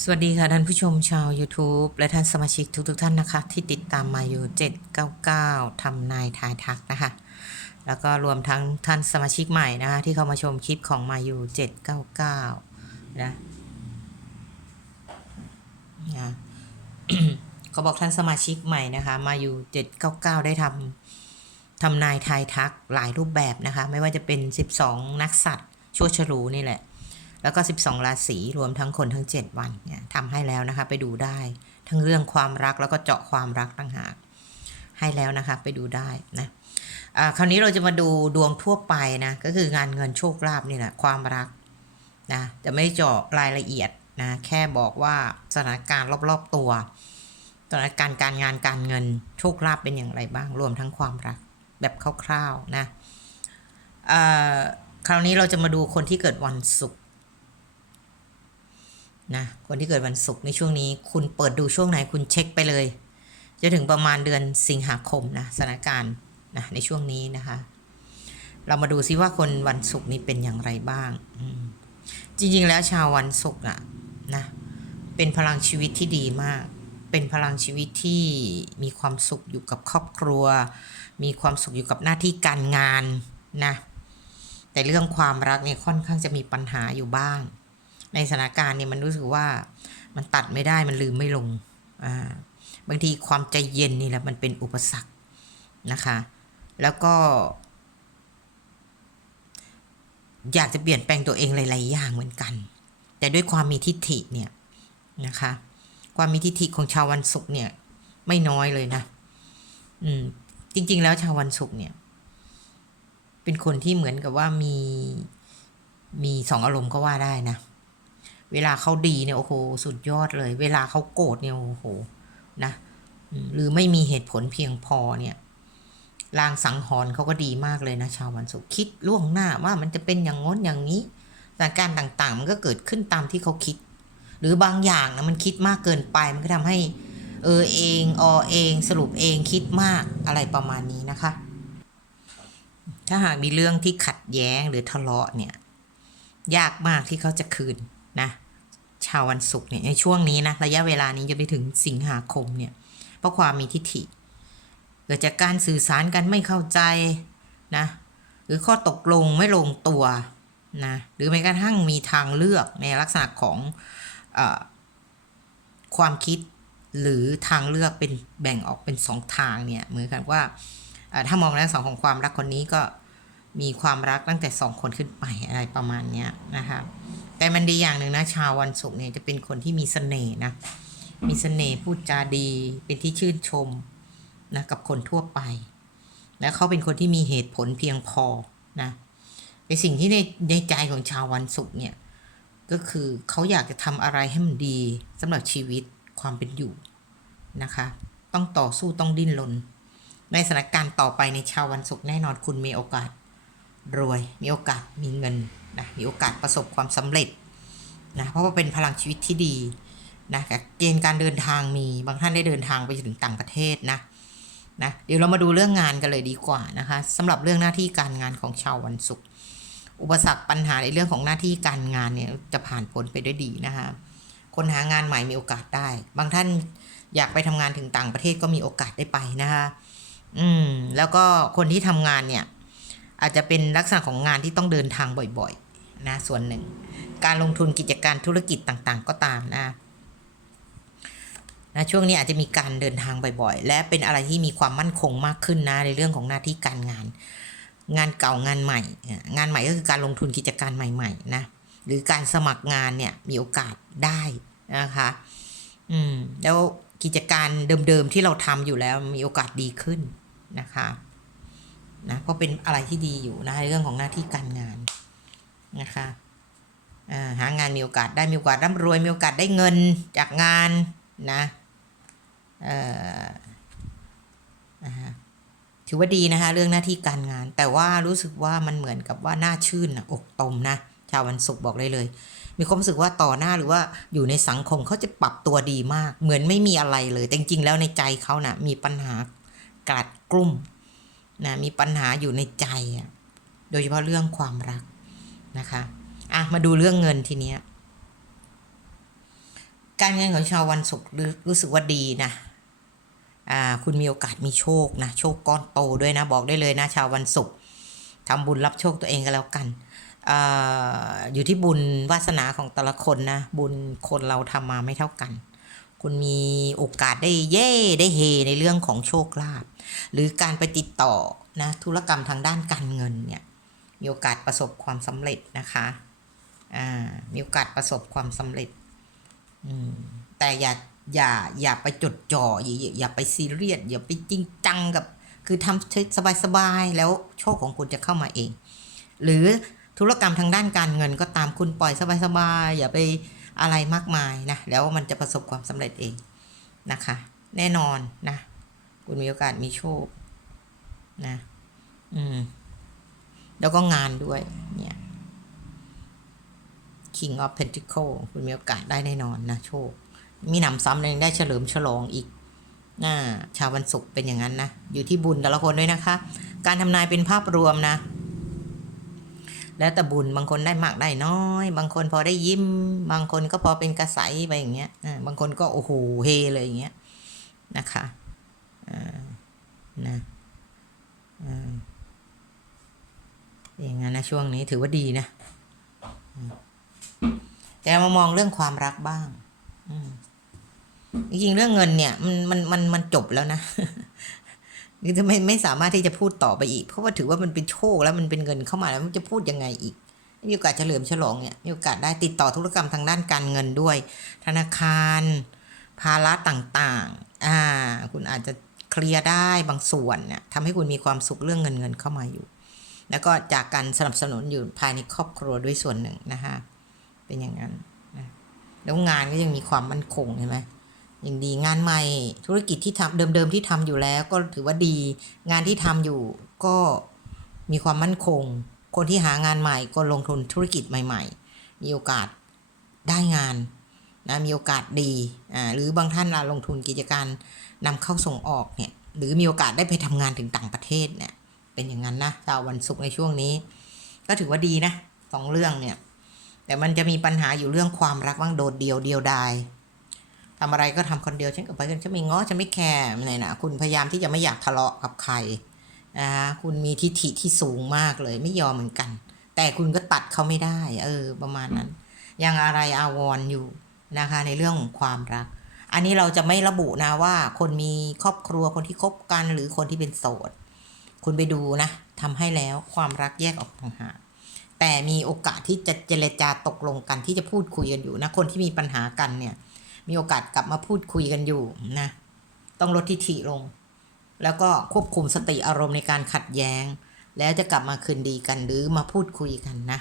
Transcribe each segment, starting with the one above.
สวัสดีค่ะท่านผู้ชมชาว YouTube และท่านสมาชิกทุกๆทท่านนะคะ ที่ติดตามมาอยู่ 799 ทำนายทายทักนะคะ แล้วก็รวมทั้งท่านสมาชิกใหม่นะคะ ที่เข้ามาชมคลิปของมาอยู่ 799 นะนะเขาบอกท่านสมาชิกใหม่นะคะ มาอยู่ 799 ได้ทำทำนายทายทักหลายรูปแบบนะคะ ไม่ว่าจะเป็น 12 นักสัตว์ชั่วฉลูนี่แหละ แล้วก็ 12 ราศีรวมทั้งคนทั้ง 7 วันเนี่ยทำให้แล้วนะคะ ไปดูได้ ทั้งเรื่องความรักแล้วก็เจาะความรักต่างหาก ให้แล้วนะคะไปดูได้นะอ่าคราวนี้เราจะมาดูดวงทั่วไปนะก็คืองานเงินโชคลาภนี่แหละความรักนะจะไม่เจาะรายละเอียดนะแค่บอกว่าสถานการณ์รอบๆตัวสถานการณ์การงานการเงินโชคลาภเป็นอย่างไรบ้าง รวมทั้งความรักแบบคร่าวๆนะอ่าคราวนี้เราจะมาดูคนที่เกิดวันศุกร์ นะคนที่เกิดวันศุกร์ในช่วงนี้ คุณเปิดดูช่วงไหนคุณเช็คไปเลยจะถึงประมาณเดือนสิงหาคมนะสถานการณ์นะในช่วงนี้นะคะ เรามาดูซิว่าคนวันศุกร์นี้เป็นอย่างไรบ้าง จริงๆ แล้วชาววันศุกร์อะนะเป็นพลังชีวิตที่ดีมาก เป็นพลังชีวิตที่มีความสุขอยู่กับครอบครัว มีความสุขอยู่กับหน้าที่การงานนะแต่เรื่องความรักเนี่ยค่อนข้างจะมีปัญหาอยู่บ้าง ในสถานการณ์เนี่ยมันรู้สึกว่ามันตัดไม่ได้มันลืมไม่ลงอ่าบางทีความใจเย็นนี่แหละมันเป็นอุปสรรคนะคะ แล้วก็ อยากจะเปลี่ยนแปลงตัวเองหลายๆอย่างเหมือนกัน แต่ด้วยความมีทิฏฐิเนี่ยนะคะ ความมีทิฏฐิของชาววันศุกร์เนี่ย ไม่น้อยเลยนะ อืม จริง ๆ แล้วชาววันศุกร์เนี่ย เป็นคนที่เหมือนกับว่ามีมีสองอารมณ์ก็ว่าได้นะ เวลาเขาดีเนี่ยโอ้โหสุดยอดเลย เวลาเขาโกรธเนี่ยโอ้โหนะหรือไม่มีเหตุผลเพียงพอเนี่ยลางสังหรณ์เขาก็ดีมากเลยนะชาววันศุกร์คิดล่วงหน้าว่ามันจะเป็นอย่างง้นอย่างนี้สถานการณ์ต่างๆ มันก็เกิดขึ้นตามที่เขาคิด หรือบางอย่างนะมันคิดมากเกินไปมันก็ทำให้เออเองออเองสรุปเองคิดมากอะไรประมาณนี้นะคะ ถ้าหากมีเรื่องที่ขัดแย้งหรือทะเลาะเนี่ย ยากมากที่เขาจะคืน ชาววันศุกร์เนี่ยในช่วงนี้นะระยะเวลานี้จะไปถึงสิงหาคมเนี่ยเพราะความมีทิฐิเกิดจากการสื่อสารกันไม่เข้าใจนะหรือข้อตกลงไม่ลงตัวนะหรือแม้กระทั่งมีทางเลือกในลักษณะของอความคิดหรือทางเลือกเป็นแบ่งออกเป็นสองทางเนี่ยเหมือนกันว่าถ้ามองในลักษณะของความรักคนนี้ก็มีความรักตั้งแต่สองคนขึ้นไปอะไรประมาณนี้นะคะแต่มันดีอย่างหนึ่งนะ ชาววันศุกร์เนี่ยจะเป็นคนที่มีเสน่ห์นะ มีเสน่ห์พูดจาดีเป็นที่ชื่นชมนะกับคนทั่วไป แล้วเขาเป็นคนที่มีเหตุผลเพียงพอนะในสิ่งที่ในในใจของชาววันศุกร์เนี่ยก็คือเขาอยากจะทำอะไรให้มันดีสำหรับชีวิตความเป็นอยู่นะคะ ต้องต่อสู้ต้องดิ้นรนในสถานการณ์ต่อไปในชาววันศุกร์แน่นอนคุณมีโอกาสรวยมีโอกาสมีเงิน นะมีโอกาสประสบความสำเร็จนะเพราะว่าเป็นพลังชีวิตที่ดีนะเกณฑ์การเดินทางมีบางท่านได้เดินทางไปถึงต่างประเทศนะนะเดี๋ยวเรามาดูเรื่องงานกันเลยดีกว่านะคะสำหรับเรื่องหน้าที่การงานของชาววันศุกร์อุปสรรคปัญหาในเรื่องของหน้าที่การงานเนี่ยจะผ่านพ้นไปด้วยดีนะคะคนหางานใหม่มีโอกาสได้ บางท่านอยากไปทำงานถึงต่างประเทศก็มีโอกาสได้ไปนะคะอืมแล้วก็คนที่ทำงานเนี่ย อาจจะเป็นลักษณะของงานที่ต้องเดินทางบ่อยๆนะส่วนหนึ่ง การลงทุนกิจการธุรกิจต่างๆ ก็ตามนะนะช่วงนี้อาจจะมีการเดินทางบ่อยๆ และเป็นอะไรที่มีความมั่นคงมากขึ้นนะในเรื่องของหน้าที่การงาน งานเก่างานใหม่ งานใหม่ก็คือการลงทุนกิจการใหม่ๆนะหรือการสมัครงานเนี่ยมีโอกาสได้นะคะอืมแล้วกิจการเดิมๆที่เราทำอยู่แล้วมีโอกาสดีขึ้นนะคะ นะก็เป็นอะไรที่ดีอยู่นะในเรื่องของหน้าที่การงานนะคะหางานมีโอกาสได้มีโอกาสร่ำรวยมีโอกาสได้เงินจากงานนะถือว่าดีนะคะ เรื่องหน้าที่การงาน แต่ว่ารู้สึกว่ามันเหมือนกับว่าหน้าชื่นอกตมนะชาววันศุกร์บอกเลยเลย มีความรู้สึกว่าต่อหน้าหรือว่าอยู่ในสังคมเขาจะปรับตัวดีมาก เหมือนไม่มีอะไรเลย แต่จริงๆแล้วในใจเขานะ่ะมีปัญหากลัดกลุ่ม นะมีปัญหาอยู่ในใจอะโดยเฉพาะเรื่องความรักนะคะอะมาดูเรื่องเงินทีเนี้ยการเงินของชาววันศุกร์รู้สึกว่าดีนะอ่าคุณมีโอกาสมีโชคนะโชคก้อนโตด้วยนะบอกได้เลยนะชาววันศุกร์ทำบุญรับโชคตัวเองกันแล้วกันออยู่ที่บุญวาสนาของแต่ละคนนะบุญคนเราทำมาไม่เท่ากัน คุณมีโอกาสได้เย่ได้เฮในเรื่องของโชคลาภหรือการไปติดต่อนะธุรกรรมทางด้านการเงินเนี่ยมีโอกาสประสบความสำเร็จนะคะอ่ามีโอกาสประสบความสำเร็จอืมแต่อย่าอย่าอย่าไปจดจ่ออย่าอย่าไปซีเรียสอย่าไปจริงจังกับ คือทำสบายๆแล้วโชคของคุณจะเข้ามาเอง หรือธุรกรรมทางด้านการเงินก็ตามคุณปล่อยสบายๆอย่าไป อะไรมากมายนะแล้วมันจะประสบความสำเร็จเองนะคะ แน่นอนนะคุณมีโอกาสมีโชคนะอืมแล้วก็งานด้วยเนี่ย King of Pentacle คุณมีโอกาสได้แน่นอนนะโชค มีหนำซ้ำเลยงได้เฉลิมฉลองอีกน่าชาววันศุกร์เป็นอย่างนั้นนะ อยู่ที่บุญแต่ละคนด้วยนะคะ การทำนายเป็นภาพรวมนะ แล้วแต่บุญบางคนได้มากได้น้อย บางคนพอได้ยิ้ม บางคนก็พอเป็นกระใสไปอย่างเงี้ยอ่าบางคนก็โอ้โหเฮเลยอย่างเงี้ยนะคะอ่านะอ่าอย่างนั้นนะช่วงนี้ถือว่าดีนะแต่มามองเรื่องความรักบ้างจริงๆเรื่องเงินเนี่ย มันมันมันมันจบแล้วนะ คือจะไม่ไม่สามารถที่จะพูดต่อไปอีก เพราะว่าถือว่ามันเป็นโชคแล้วมันเป็นเงินเข้ามาแล้วมันจะพูดยังไงอีกมีโอกาสเฉลิมฉลองเนี่ยมีโอกาสได้ติดต่อธุรกรรมทางด้านการเงินด้วย ธนาคาร ภาระต่างๆอ่าคุณอาจจะเคลียร์ได้บางส่วนเนี่ยทำให้คุณมีความสุขเรื่องเงินเงินเข้ามาอยู่ แล้วก็จากการสนับสนุนอยู่ภายในครอบครัวด้วยส่วนหนึ่งนะคะเป็นอย่างนั้นนะแล้วงานก็ยังมีความมั่นคงใช่ไหม อย่างดีงานใหม่ ธุรกิจที่ทำเดิมๆที่ทำอยู่แล้ว ก็ถือว่าดี งานที่ทำอยู่ก็มีความมั่นคง คนที่หางานใหม่ก็ลงทุนธุรกิจใหม่ ๆ มีโอกาสได้งานนะมีโอกาสดีอ่าหรือบางท่านลงทุนกิจการนำเข้าส่งออกเนี่ยหรือมีโอกาสได้ไปทำงานถึงต่างประเทศเนี่ยเป็นอย่างนั้นนะชาววันศุกร์ในช่วงนี้ ก็ถือว่าดีนะสองเรื่องเนี่ยแต่มันจะมีปัญหาอยู่เรื่องความรักบ้างโดดเดียวเดียวดาย ทำอะไรก็ทำคนเดียวฉันก็ไปกันฉันไม่ง้อฉันไม่แคร์เลยนะคุณพยายามที่จะไม่อยากทะเลาะกับใครนะคะคุณมีทิฐิที่สูงมากเลยไม่ยอมเหมือนกัน แต่คุณก็ตัดเขาไม่ได้ เออ ประมาณนั้น ยังอะไรอาวรณ์อยู่นะคะ ในเรื่องของความรัก อันนี้เราจะไม่ระบุนะว่า คนมีครอบครัวคนที่คบกันหรือคนที่เป็นโสด คุณไปดูนะทำให้แล้วความรักแยกออกต่างหากแต่มีโอกาสที่จะเจรจาตกลงกันที่จะพูดคุยกันอยู่นะ คนที่มีปัญหากันเนี่ย มีโอกาสกลับมาพูดคุยกันอยู่นะ ต้องลดทิฐิลง แล้วก็ควบคุมสติอารมณ์ในการขัดแย้ง แล้วจะกลับมาคืนดีกันหรือมาพูดคุยกันนะ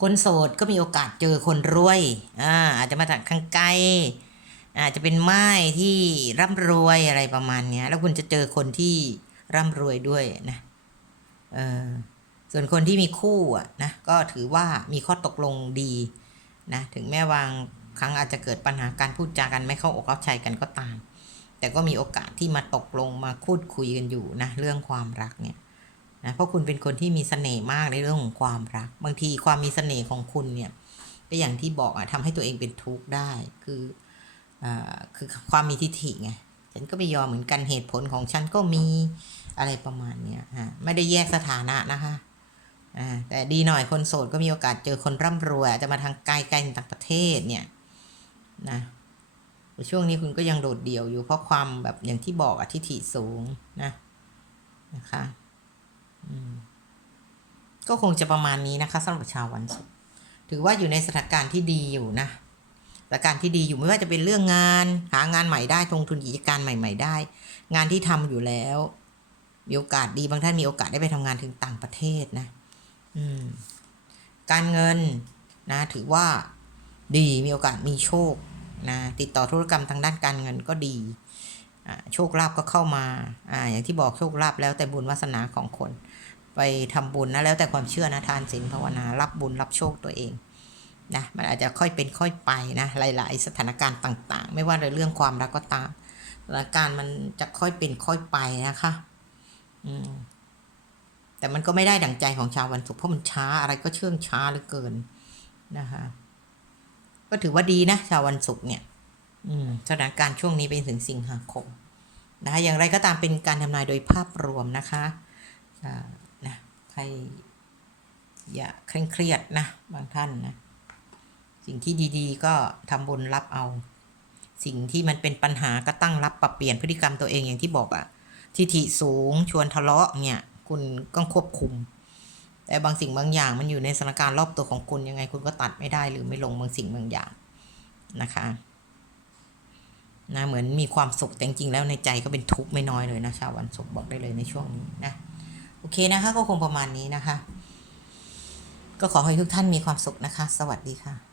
คนโสดก็มีโอกาสเจอคนรวยอ่าอาจจะมาจากข้างไกลอาจจะเป็นไม้ที่ร่ำรวยอะไรประมาณเนี้ยแล้วคุณจะเจอคนที่ร่ำรวยด้วยนะเออส่วนคนที่มีคู่อะนะก็ถือว่ามีข้อตกลงดีนะถึงแม้วาง ครั้งอาจจะเกิดปัญหาการพูดจากันไม่เข้าอกเข้าใจกันก็ตาม แต่ก็มีโอกาสที่มาตกลงมาพูดคุยกันอยู่นะเรื่องความรักเนี่ยนะเพราะคุณเป็นคนที่มีเสน่ห์มากในเรื่องของความรัก บางทีความมีเสน่ห์ของคุณเนี่ยก็อย่างที่บอกอะทำให้ตัวเองเป็นทุกข์ได้คืออ่คือความมีทิฐิไงฉันก็ไม่ยอมเหมือนกันเหตุผลของฉันก็มีอะไรประมาณเนี้ยฮะไม่ได้แยกสถานะนะคะแต่ดีหน่อยคนโสดก็มีโอกาสเจอคนร่ำรวยอาจจะมาทางไกลไกลต่างประเทศเนี่ย นะช่วงนี้คุณก็ยังโดดเดี่ยวอยู่เพราะความแบบอย่างที่บอกอะทิฐิสูงนะนะคะก็คงจะประมาณนี้นะคะสำหรับชาววันศุกร์ถือว่าอยู่ในสถานการณ์ที่ดีอยู่นะสถานการณ์ที่ดีอยู่ไม่ว่าจะเป็นเรื่องงาน หางานใหม่ได้ลงทุนกิจการใหม่ ๆ ได้ งานที่ทำอยู่แล้ว มีโอกาสดีบางท่านมีโอกาสได้ไปทำงานถึงต่างประเทศนะ อืม การเงินนะ ถือว่า ดีมีโอกาสมีโชคนะติดต่อธุรกรรมทางด้านการเงินก็ดีโชคลาภก็เข้ามาออย่างที่บอกโชคลาภแล้วแต่บุญวาสนาของคน ไปทำบุญนะแล้วแต่ความเชื่อนะทานศีลภาวนารับบุญรับโชคตัวเองนะมันอาจจะค่อยเป็นค่อยไปนะหลาย ๆ สถานการณ์ต่าง ๆ ไม่ว่าในเรื่องความรักก็ตามสถานการณ์มันจะค่อยเป็นค่อยไปนะคะอืมแต่มันก็ไม่ได้ดั่งใจของชาววันศุกร์เพราะมันช้าอะไรก็เชื่องช้าเหลือเกินนะคะ ก็ถือว่าดีนะ ชาววันศุกร์เนี่ยสถานการณ์ช่วงนี้เป็นถึงสิงหาคมนะคะอย่างไรก็ตามเป็นการทำนายโดยภาพรวมนะคะนะใครอย่าเคร่งเครียดนะ บางท่านนะ สิ่งที่ดีๆ ก็ทำบุญรับเอา สิ่งที่มันเป็นปัญหาก็ตั้งรับปรับเปลี่ยนพฤติกรรมตัวเองอย่างที่บอกอะทิฐิสูงชวนทะเลาะเนี่ย คุณต้องควบคุม แต่บางสิ่งบางอย่างมันอยู่ในสถานการณ์รอบตัวของคุณยังไง คุณก็ตัดไม่ได้หรือไม่ลงบางสิ่งบางอย่างนะคะนะเหมือนมีความสุขแต่จริงๆแล้วในใจก็เป็นทุกข์ไม่น้อยเลยนะชาววันศุกร์บอกได้เลยในช่วงนี้นะโอเคนะคะ ก็คงประมาณนี้นะคะ ก็ขอให้ทุกท่านมีความสุขนะคะ สวัสดีค่ะ